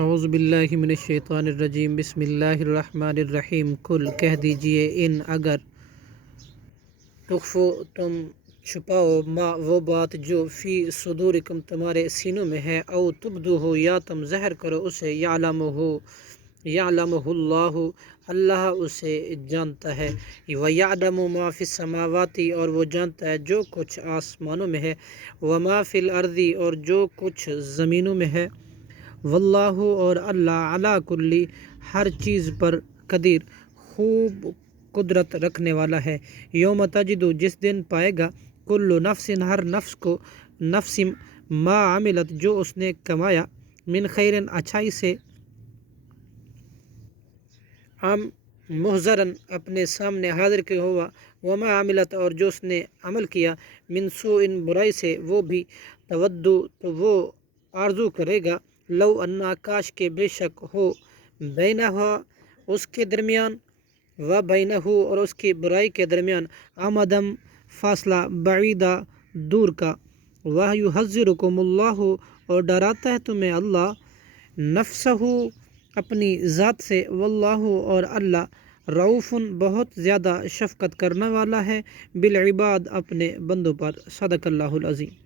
اعوذ باللہ من الشیطان الرجیم بسم اللہ الرحمن الرحیم کل کہہ دیجئے ان اگر تخفو تم چھپاؤ ما وہ بات جو فی صدورکم تمہارے سینوں میں ہے او تبدو ہو یا تم ظاہر کرو اسے یعلمہ اللہ اللہ اسے جانتا ہے وَيَعْلَمُ مَا فِي السَّمَاوَاتِ اور وہ جانتا ہے جو کچھ آسمانوں میں ہے وَمَا فِي الْأَرْضِ اور جو کچھ زمینوں میں ہے واللہ اور اللہ علی کلی ہر چیز پر قدیر خوب قدرت رکھنے والا ہے یوم تجد جس دن پائے گا کل نفس ہر نفس ما عملت جو اس نے کمایا من خیر اچھائی سے محضرن اپنے سامنے حاضر کیا ہوا وما عملت اور جو اس نے عمل کیا من سوء برائی سے وہ بھی تودو تو وہ آرزو کرے گا لو انا کاش کے بے شک ہو بینہ اس کے درمیان و بینہ اور اس کی برائی کے درمیان آمدم فاصلہ بعیدہ دور کا وَيُحَذِّرُكُمُ اللَّهُ اور ڈراتا ہے تمہیں اللہ نفسہ اپنی ذات سے واللہ اور اللہ رعوف بہت زیادہ شفقت کرنے والا ہے بالعباد اپنے بندوں پر صدق اللہ العظیم۔